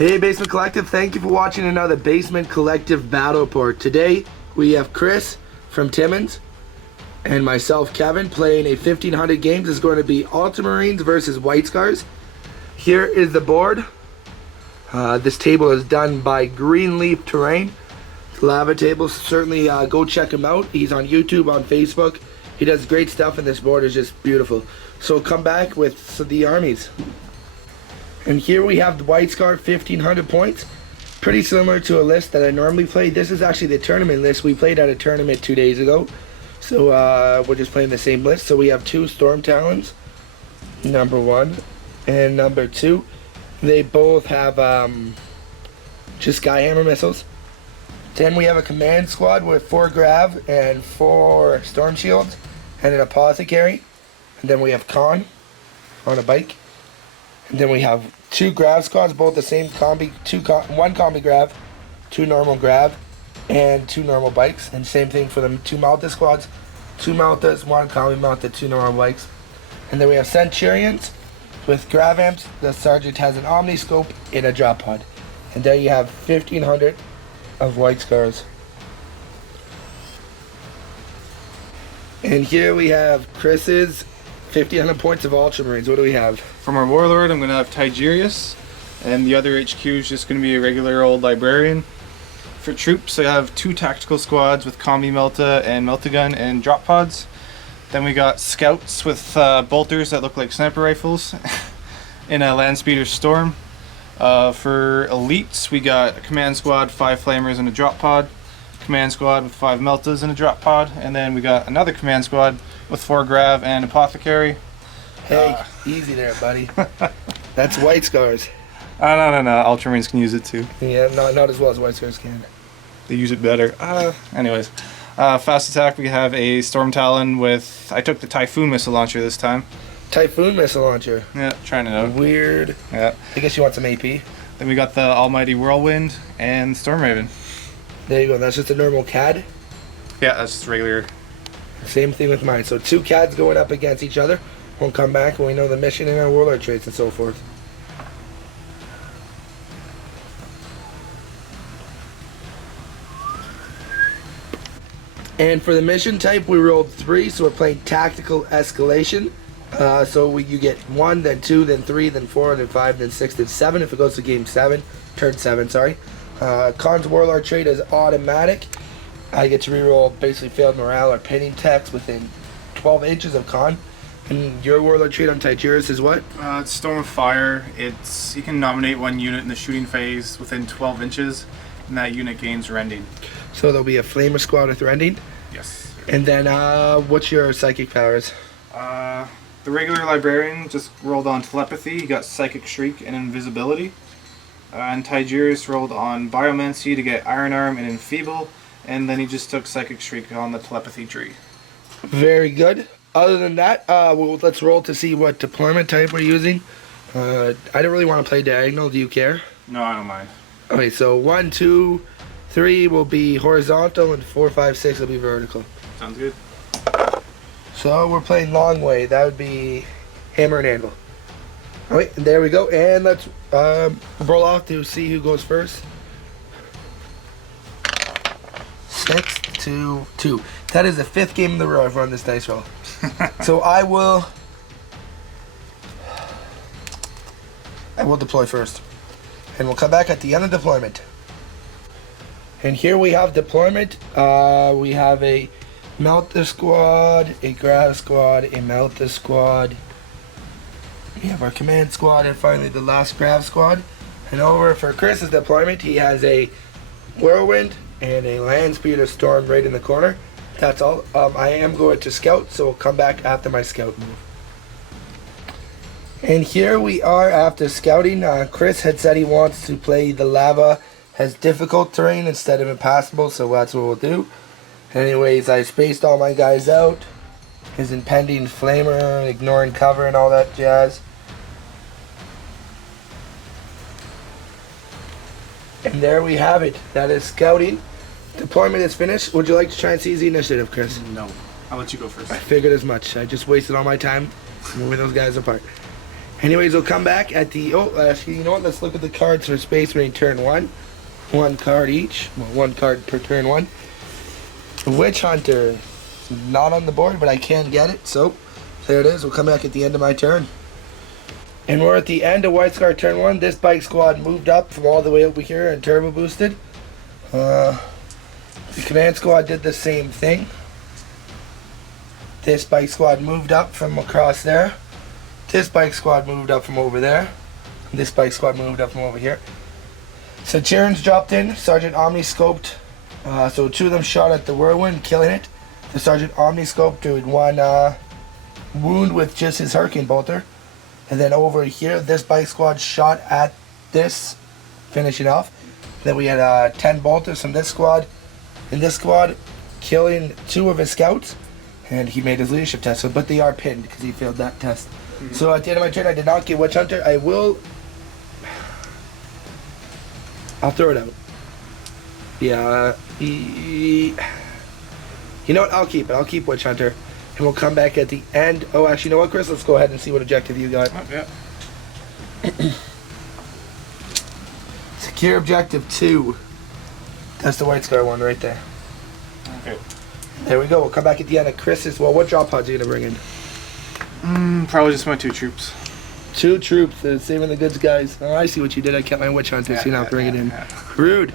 Hey Basement Collective, thank you for watching another Basement Collective Battle Report. Today we have Chris from Timmins and myself, Kevin, playing a 1500 games. It's going to be Ultramarines versus White Scars. Here is the board. This table is done by Greenleaf Terrain. Lava tables, certainly go check him out. He's on YouTube, on Facebook. He does great stuff and this board is just beautiful. So come back with the armies. And here we have the White Scar 1500 points. Pretty similar to a list that I normally play. This is actually the tournament list. We played at a tournament 2 days ago. So we're just playing the same list. So we have 2 Storm Talons, number 1 and number 2. They both have just Skyhammer missiles. Then we have a command squad with 4 Grav and 4 Storm Shields and an Apothecary. And then we have Khan on a bike. And then we have 2 Grav squads, both the same combi, 1 combi Grav, 2 normal Grav, and 2 normal bikes. And same thing for the 2 Malta squads, 2 Maltas, 1 combi Malta, 2 normal bikes. And then we have Centurions with Grav amps. The Sergeant has an Omniscope in a drop pod. And there you have 1500 of White Scars. And here we have Chris's 1500 points of Ultramarines. What do we have? From our Warlord, I'm going to have Tigerius, and the other HQ is just going to be a regular old Librarian. For troops, I have 2 tactical squads with Combi Melta and Meltagun and drop pods. Then we got scouts with bolters that look like sniper rifles in a Landspeeder Storm. For elites, we got a command squad, 5 flamers and a drop pod, command squad with 5 meltas and a drop pod, and then we got another command squad with 4 grav and apothecary. Hey, easy there, buddy. That's White Scars. No, Ultramarines can use it too. Yeah, not as well as White Scars can. They use it better. Anyways, fast attack, we have a Storm Talon with, I took the Typhoon missile launcher this time. Typhoon missile launcher. Yeah, trying it out. Weird. Yeah. I guess you want some AP. Then we got the Almighty Whirlwind and Storm Raven. There you go. That's just a normal CAD. Yeah, that's just regular. Same thing with mine. So 2 CADs going up against each other. We'll come back when we know the mission and our warlord traits and so forth. And for the mission type, we rolled 3, so we're playing Tactical Escalation. You get 1, then 2, then 3, then 4, then 5, then 6, then 7 if it goes to game 7. Turn 7, sorry. Khan's Warlord trait is automatic. I get to reroll basically failed morale or pinning text within 12 inches of Khan. And your Warlord trait on Tigerius is what? It's Storm of Fire. You can nominate 1 unit in the shooting phase within 12 inches, and that unit gains rending. So there'll be a Flamer squad with rending? Yes. And then what's your psychic powers? The regular Librarian just rolled on Telepathy. He got Psychic Shriek and Invisibility. And Tigerius rolled on Biomancy to get Iron Arm and Enfeeble. And then he just took Psychic Shriek on the Telepathy tree. Very good. Other than that, let's roll to see what deployment type we're using. I don't really want to play diagonal. Do you care? No, I don't mind. Okay, so 1, 2, 3 will be horizontal and 4, 5, 6 will be vertical. Sounds good. So we're playing long way. That would be hammer and anvil. Alright, and there we go. And let's roll off to see who goes first. 6, 2, 2. That is the 5th game in the row I've run this dice roll. So I will deploy first. And we'll come back at the end of deployment. And here we have deployment. We have a Melta squad, a Grav squad, a Melta squad. We have our command squad, and finally the last Grav squad. And over for Chris's deployment, he has a Whirlwind and a Landspeeder Storm right in the corner. That's all. I am going to scout, so we'll come back after my scout move. And here we are after scouting. Chris had said he wants to play the lava as difficult terrain instead of impassable, so that's what we'll do. Anyways, I spaced all my guys out. His impending flamer, ignoring cover and all that jazz. And there we have it. That is scouting. Deployment is finished. Would you like to try and seize the initiative, Chris? No. I'll let you go first. I figured as much. I just wasted all my time moving those guys apart. Anyways, we'll come back at the... Oh, actually, you know what? Let's look at the cards for Space Marine turn 1. One card each. Well, one card per turn 1. Witch Hunter. Not on the board, but I can get it. So, there it is. We'll come back at the end of my turn. And we're at the end of White Scar turn 1. This bike squad moved up from all the way over here and turbo boosted. The command squad did the same thing. This bike squad moved up from across there. This bike squad moved up from over there. This bike squad moved up from over here. Centurions dropped in. Sergeant Omni scoped. So 2 of them shot at the Whirlwind, killing it. The Sergeant Omni scoped did 1 wound with just his Hurricane Bolter. And then over here, this bike squad shot at this, finishing off. Then we had 10 bolters from this squad. In this squad, killing 2 of his scouts. And he made his leadership test, but they are pinned because he failed that test. So at the end of my turn, I did not get Witch Hunter. I'll throw it out. Yeah. You know what? I'll keep it. I'll keep Witch Hunter. And we'll come back at the end. Oh, actually, you know what, Chris? Let's go ahead and see what objective you got. Oh, yeah. Secure objective 2. That's the White Scar one right there. Okay. There we go. We'll come back at the end of Chris's. Well, what drop pods are you going to bring in? Probably just my 2 troops. 2 troops. Saving the goods, guys. Oh, I see what you did. I kept my Witch Hunter, so you now bring it in. Rude.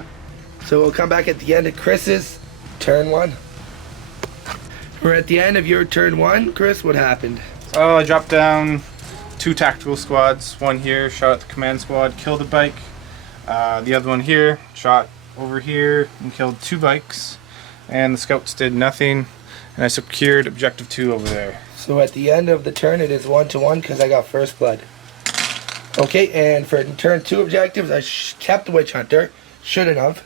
So we'll come back at the end of Chris's turn 1. We're at the end of your turn 1, Chris. What happened? Oh, I dropped down 2 tactical squads. One here, shot at the command squad, killed a bike. The other one here, shot over here and killed 2 bikes. And the scouts did nothing. And I secured objective 2 over there. So at the end of the turn, it is 1-1 because I got first blood. Okay, and for turn 2 objectives, I kept the Witch Hunter. Shouldn't have.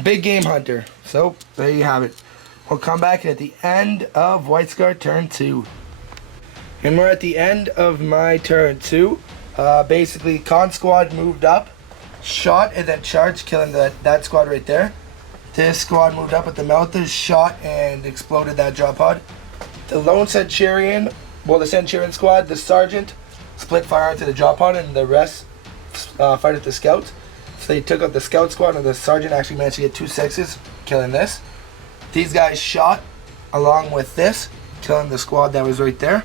Big Game Hunter. So there you have it. We'll come back at the end of White Scar turn 2. And we're at the end of my turn 2. Basically, Con Squad moved up, shot, and then charged, killing that squad right there. This squad moved up with the Meltas, shot, and exploded that drop pod. The lone Centurion, well, the Centurion squad, the Sergeant, split fire into the drop pod, and the rest fired at the Scouts. So they took out the Scout squad, and the Sergeant actually managed to get 2 6s, killing this. These guys shot along with this, killing the squad that was right there.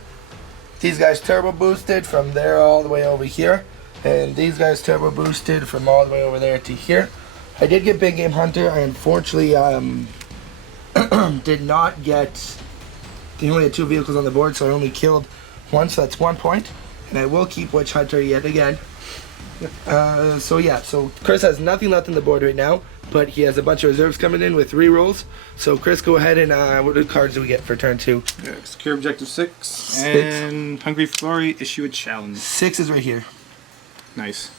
These guys turbo boosted from there all the way over here. And these guys turbo boosted from all the way over there to here. I did get Big Game Hunter. I unfortunately did not get... They only had 2 vehicles on the board, so I only killed 1, so that's 1 point. And I will keep Witch Hunter yet again. So Chris has nothing left on the board right now, but he has a bunch of reserves coming in with rerolls. So Chris, go ahead and what cards do we get for turn 2? Yeah, secure objective 6 and Hungry for Glory, issue a challenge. 6 is right here. Nice.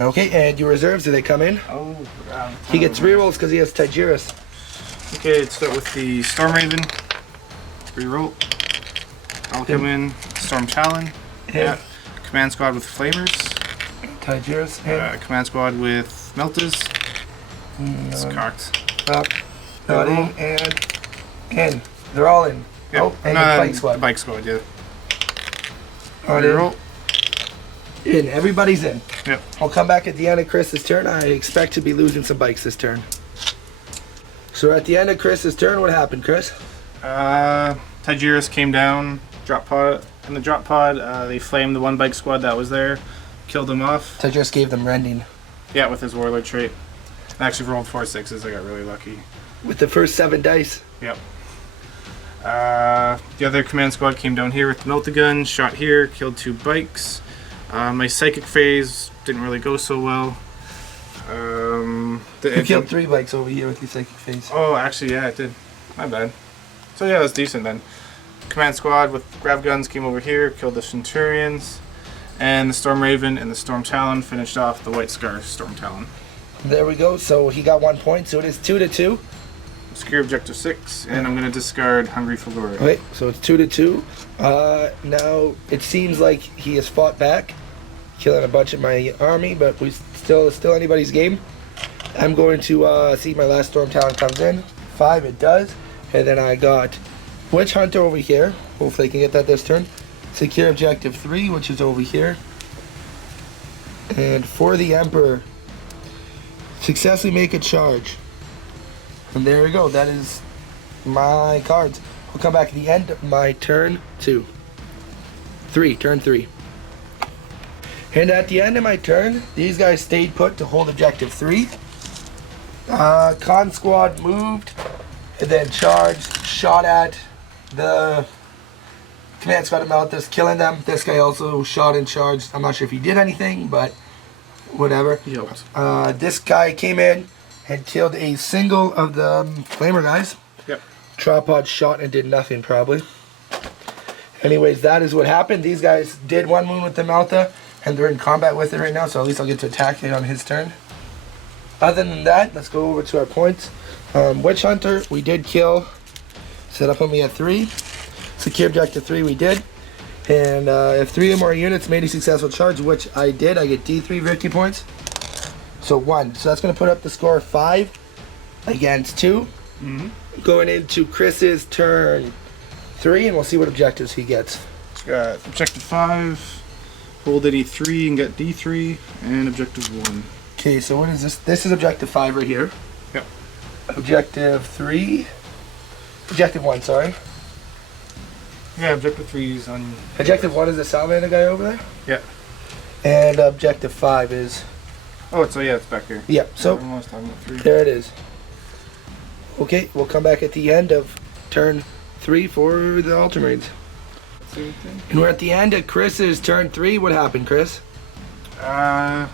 Okay, and your reserves, do they come in? Oh, he gets rerolls because he has Tigyrus. Okay, let's start with the Storm Raven. Reroll. I'll come in. Storm Talon. Yeah. Command Squad with Flamers. Tigyrus. Command Squad with Meltas. It's cocked. Not in and in. They're all in. Yep. Oh, and the Bike Squad. Bike Squad, yeah. Reroll. In. Everybody's in. Yep. I'll come back at the end of Chris's turn. I expect to be losing some bikes this turn. So at the end of Chris's turn, what happened, Chris? Tigyrus came down, drop pod. In the drop pod, they flamed the 1 bike squad that was there, killed them off. Tigyrus gave them rending. Yeah, with his warlord trait. I actually rolled 4 6s. I got really lucky. With the first 7 dice. Yep. The other command squad came down here with the Meltagun, shot here, killed 2 bikes. My psychic phase didn't really go so well. You killed 3 bikes over here with your psychic phase. Oh, actually, yeah, it did. My bad. So yeah, it was decent then. Command squad with grav guns came over here, killed the Centurions, and the Storm Raven and the Storm Talon finished off the White Scar Storm Talon. There we go. So he got 1 point. So it is 2-2. Secure objective 6, and I'm going to discard Hungry for Glory. Okay, so it's 2-2. Now it seems like he has fought back, killing a bunch of my army, but we still anybody's game. I'm going to see my last Storm Talon comes in. 5, it does. And then I got Witch Hunter over here. Hopefully I can get that this turn. secure objective 3, which is over here. And for the Emperor, successfully make a charge. And there we go. That is my cards. We'll come back at the end of my turn 3. Turn 3. And at the end of my turn, these guys stayed put to hold objective 3. Con squad moved and then charged, shot at the command squad about this, killing them. This guy also shot and charged. I'm not sure if he did anything, but whatever. This guy came in and killed a single of the flamer guys. Yep. Drop pod shot and did nothing probably. Anyways, that is what happened. These guys did one wound with the Malta, and they're in combat with it right now, so at least I'll get to attack it on his turn. Other than that, let's go over to our points. Witch Hunter, we did kill. Set up only at 3. Secure objective 3, we did. And if 3 or more units made a successful charge, which I did, I get D3 victory points. So 1. So that's going to put up the score 5 against 2. Going into Chris's turn 3, and we'll see what objectives he gets. Got objective 5, hold any 3 and get D3, and objective 1. Okay, so what is this? This is objective 5 right here. Yep. Objective 3. Objective 1, sorry. Yeah, objective 3 is on. Objective 1 is the Salamander guy over there? Yeah. And objective 5 is. Oh, so yeah, it's back here. Yeah, so. I was talking about 3. There it is. Okay, we'll come back at the end of turn 3 for the Ultramarines. And we're at the end of Chris's turn 3. What happened, Chris? The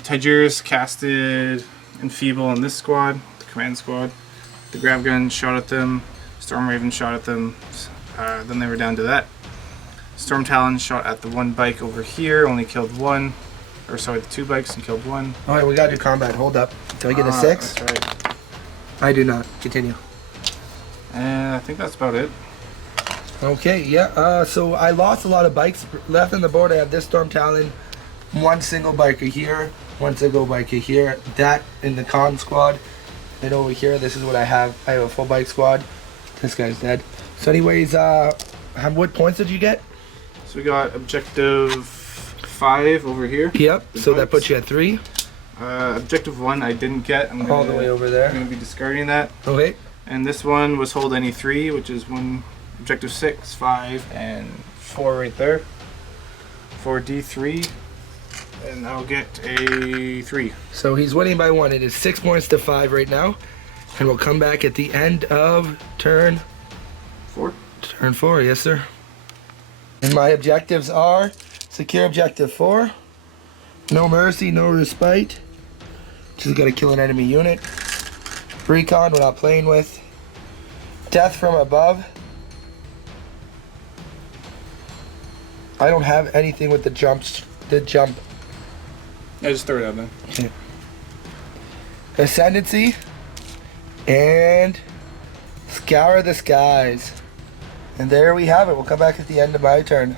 Tigerius casted Enfeeble on this squad, the command squad. The Grav Gun shot at them. Storm Raven shot at them. Then they were down to that. Storm Talon shot at the one bike over here, only killed 1. Or sorry, the 2 bikes and killed 1. Alright, we gotta do combat. Hold up. Do I get a 6? That's right. I do not. Continue. And I think that's about it. Okay, yeah. So I lost a lot of bikes. Left on the board, I have this Storm Talon, 1 single biker here, 1 single biker here. That in the con squad. Then over here, this is what I have. I have a full bike squad. This guy's dead. So anyways, what points did you get? So we got objective 5 over here. Yep, so that puts you at 3. Objective 1 I didn't get. I'm All the way over there. I'm going to be discarding that. Okay. And this one was hold any 3, which is objective 6, 5, and 4 right there. For D3. And I'll get a 3. So he's winning by 1. It is 6 points to 5 right now. And we'll come back at the end of turn 4. Turn 4, yes sir. And my objectives are secure objective 4. No mercy, no respite. Just gotta kill an enemy unit. Recon, we're not playing with. Death from above. I don't have anything with the jump. I just throw it out then. Okay. Ascendancy. And Scour the Skies. And there we have it. We'll come back at the end of my turn.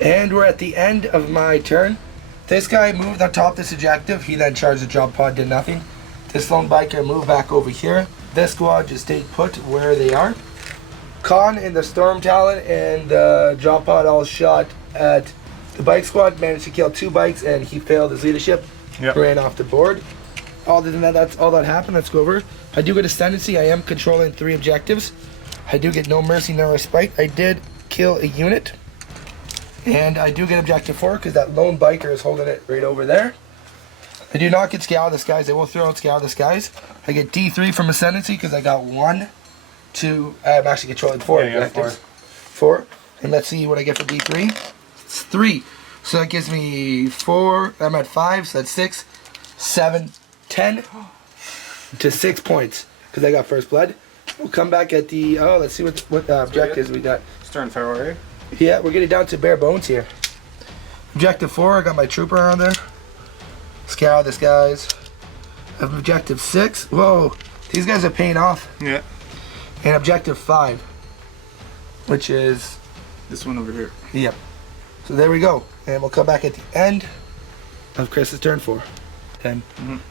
And we're at the end of my turn. This guy moved on top of this objective. He then charged the drop pod, did nothing. This lone biker moved back over here. This squad just stayed put where they are. Khan and the Storm Talon and the drop pod all shot at the bike squad. Managed to kill 2 bikes and he failed his leadership. Yep. Ran off the board. Other than that, that's all that happened. Let's go over. I do get ascendancy. I am controlling 3 objectives. I do get no mercy, no respite. I did kill a unit. And I do get objective 4 because that lone biker is holding it right over there. I do not get Scour the Skies. I will throw out Scour the Skies. I get D3 from ascendancy because I got 1, 2. I'm actually controlling 4 objectives. 4. And let's see what I get for D3. It's 3. So that gives me 4. I'm at 5. So that's 6, 7, 10 to 6 points because I got first blood. We'll come back at the. Oh, let's see what objectives we got. Starting February. Yeah, we're getting down to bare bones here. Objective 4, I got my trooper on there. Scour the Skies. Objective 6. Whoa, these guys are paying off. Yeah. And objective 5, which is this one over here. Yep. So there we go. And we'll come back at the end of Chris's turn 4. then.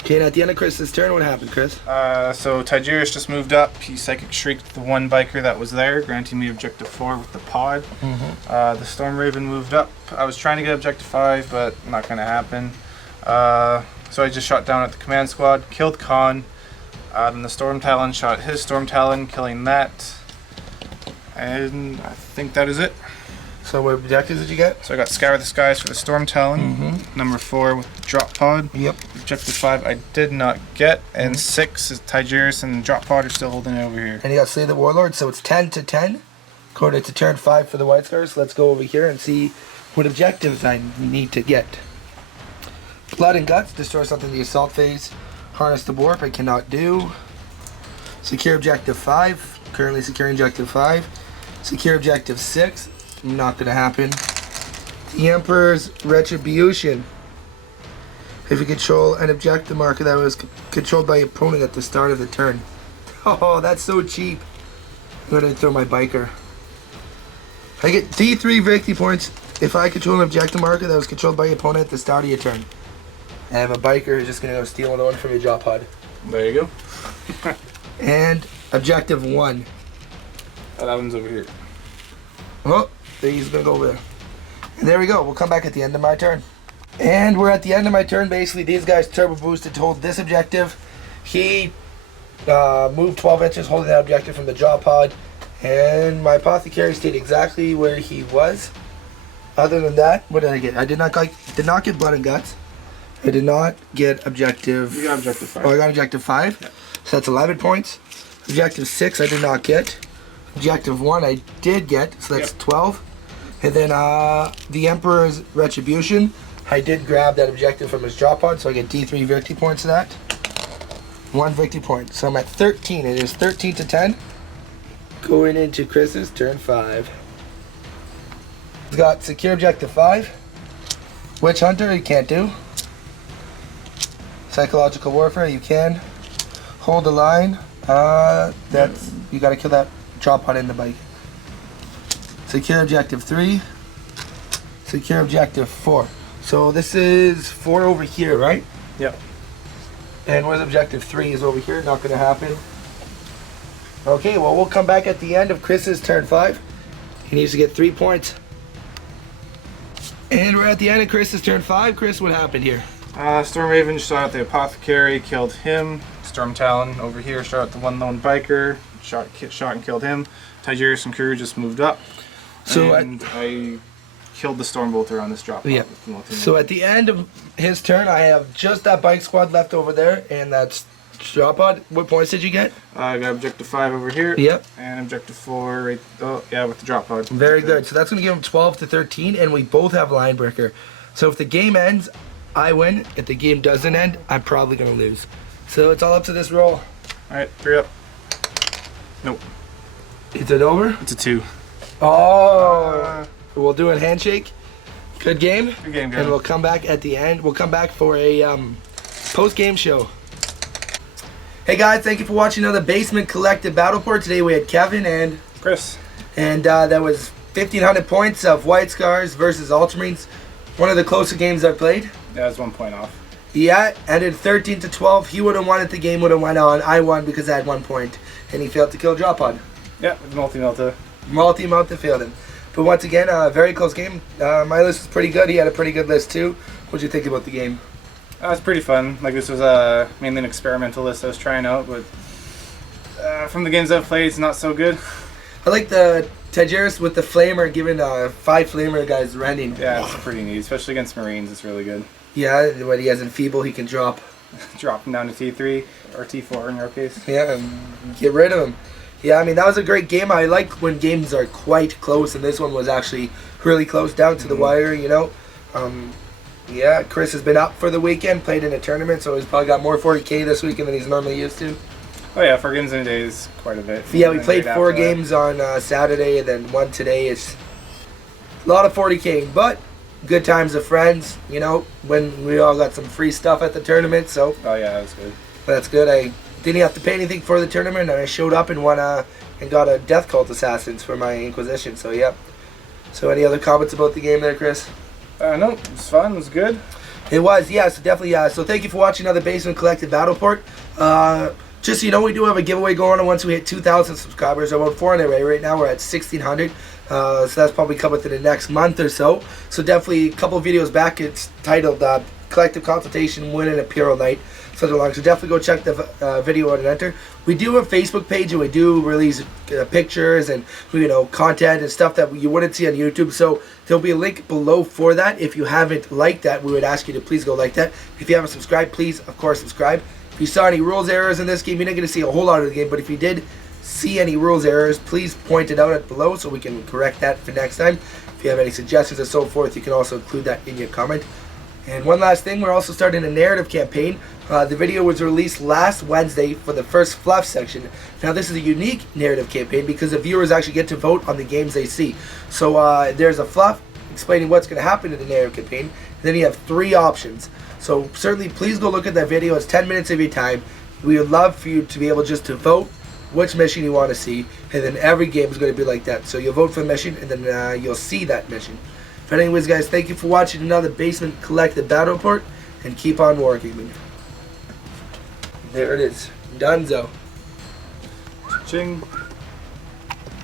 Okay, and at the end of Chris's turn, what happened, Chris? So Tigerius just moved up. He Psychic Shrieked the one biker that was there, granting me objective 4 with the pod. The Storm Raven moved up. I was trying to get objective 5, but not going to happen. So I just shot down at the command squad, killed Khan. Then the Storm Talon shot his Storm Talon, killing that. And I think that is it. So what objectives did you get? So I got Scour the Skies for the Storm Talon, number 4 with the Drop Pod. Yep. Objective 5 I did not get, and 6 is Tigerius and Drop Pod are still holding it over here. And you got Slay the Warlord, so it's 10 to 10. According to turn 5 for the White Scars. Let's go over here and see what objectives I need to get. Blood and Guts, destroy something in the assault phase. Harness the Warp, I cannot do. Secure objective 5, currently securing objective 5. Secure objective 6, not going to happen. The Emperor's Retribution. If you control an objective marker that was controlled by your opponent at the start of the turn. Oh, that's so cheap. I'm going to throw my biker. I get D3 victory points if I control an objective marker that was controlled by your opponent at the start of your turn. I have a biker who's just going to go steal another one from your drop pod. There you go. And objective 1. Oh, that one's over here. Oh, he's going to go over there. And there we go. We'll come back at the end of my turn. And we're at the end of my turn. Basically, these guys turbo boosted to hold this objective. He moved 12 inches holding that objective from the drop pod. And my apothecary stayed exactly where he was. Other than that, what did I get? I did not get Blood and Guts. I did not get objective... You got objective 5. Oh, I got objective 5. Yeah. So that's 11 points. Objective 6 I did not get. Objective 1 I did get, so that's 12. And then the Emperor's Retribution, I did grab that objective from his drop pod, so I get D3 victory points to that. 1 victory point. So I'm at 13. It is 13 to 10. Going into Chris's turn 5. He's got secure objective 5. Witch Hunter, you can't do. Psychological Warfare, you can. Hold the line. That's you gotta kill that drop pod in the bike. Secure objective 3. Secure objective 4. So this is 4 over here, right? Yep. And where's objective 3 is over here. Not gonna happen. Okay, well we'll come back at the end of Chris's turn 5. He needs to get 3 points. And we're at the end of Chris's turn 5. Chris, what happened here? Storm Raven shot at the Apothecary, killed him. Storm Talon over here shot at the one lone biker, shot and killed him. Tigerius and crew just moved up. So and I killed the Storm Bolter on this drop pod. Yeah. So at the end of his turn, I have just that bike squad left over there, and that's drop pod. What points did you get? I got objective 5 over here. Yep. And objective 4 right. Oh yeah, with the drop pod. Very good. So that's going to give him 12 to 13, and we both have line breaker. So if the game ends, I win. If the game doesn't end, I'm probably going to lose. So it's all up to this roll. Alright, 3 up. Nope. Is it over? It's a 2. Oh. We'll do a handshake. Good game. Good game, And we'll come back at the end. We'll come back for a post-game show. Hey guys, thank you for watching another Basement Collective Battle Report. Today we had Kevin and Chris. And that was 1,500 points of White Scars versus Ultramarines. One of the closer games I've played. Yeah, it's 1 point off. Yeah, ended 13 to 12. He would have won it. The game would have went on. I won because I had 1 point, and he failed to kill drop pod. Yeah, with multi-melta. Multi-melta failed him. But once again, a very close game. My list was pretty good. He had a pretty good list too. What'd you think about the game? It was pretty fun. Like, this was mainly an experimental list I was trying out, but from the games I've played, it's not so good. I like the Tigerius with the flamer, giving 5 flamer guys rending. Yeah, it's pretty neat, especially against Marines. It's really good. Yeah, when he has Enfeeble, he can drop. Drop him down to T3 or T4 in your case. Yeah, and get rid of him. Yeah, I mean, that was a great game. I like when games are quite close, and this one was actually really close down to the wire, you know. Yeah, Chris has been up for the weekend, played in a tournament, so he's probably got more 40k this weekend than he's normally used to. Oh yeah, 4 games in a day is quite a bit. Yeah, we played 4 games on Saturday, and then 1 today. It's a lot of 40k, but good times of friends, you know, when we all got some free stuff at the tournament, so. Oh yeah, that was good. That's good. I didn't have to pay anything for the tournament, and I showed up and won and got a Death Cult Assassins for my Inquisition, so yeah. So any other comments about the game there, Chris? No, it was fun, it was good. It was, yeah, so definitely, so thank you for watching another Basement Collective Battle Port. Just so you know, we do have a giveaway going on once we hit 2,000 subscribers. We're about 400 right now. We're at 1,600. So that's probably coming within the next month or so. So definitely a couple of videos back, it's titled Collective Consultation, Win an Imperial Night. Something along. So definitely go check the video out and enter. We do have a Facebook page and we do release pictures and content and stuff that you wouldn't see on YouTube. So there'll be a link below for that. If you haven't liked that, we would ask you to please go like that. If you haven't subscribed, please of course subscribe. If you saw any rules errors in this game, you're not going to see a whole lot of the game, but if you did see any rules errors, please point it out below so we can correct that for next time. If you have any suggestions and so forth, you can also include that in your comment. And one last thing, we're also starting a narrative campaign. The video was released last Wednesday for the first fluff section. Now this is a unique narrative campaign because the viewers actually get to vote on the games they see. So there's a fluff explaining what's going to happen in the narrative campaign. And then you have 3 options. So certainly please go look at that video. It's 10 minutes of your time. We would love for you to be able just to vote which mission you want to see. And then every game is going to be like that. So you'll vote for the mission and then you'll see that mission. But anyways guys, thank you for watching another Basement Collective Battle Report. And keep on wargaming. There it is. Dunzo. Ching.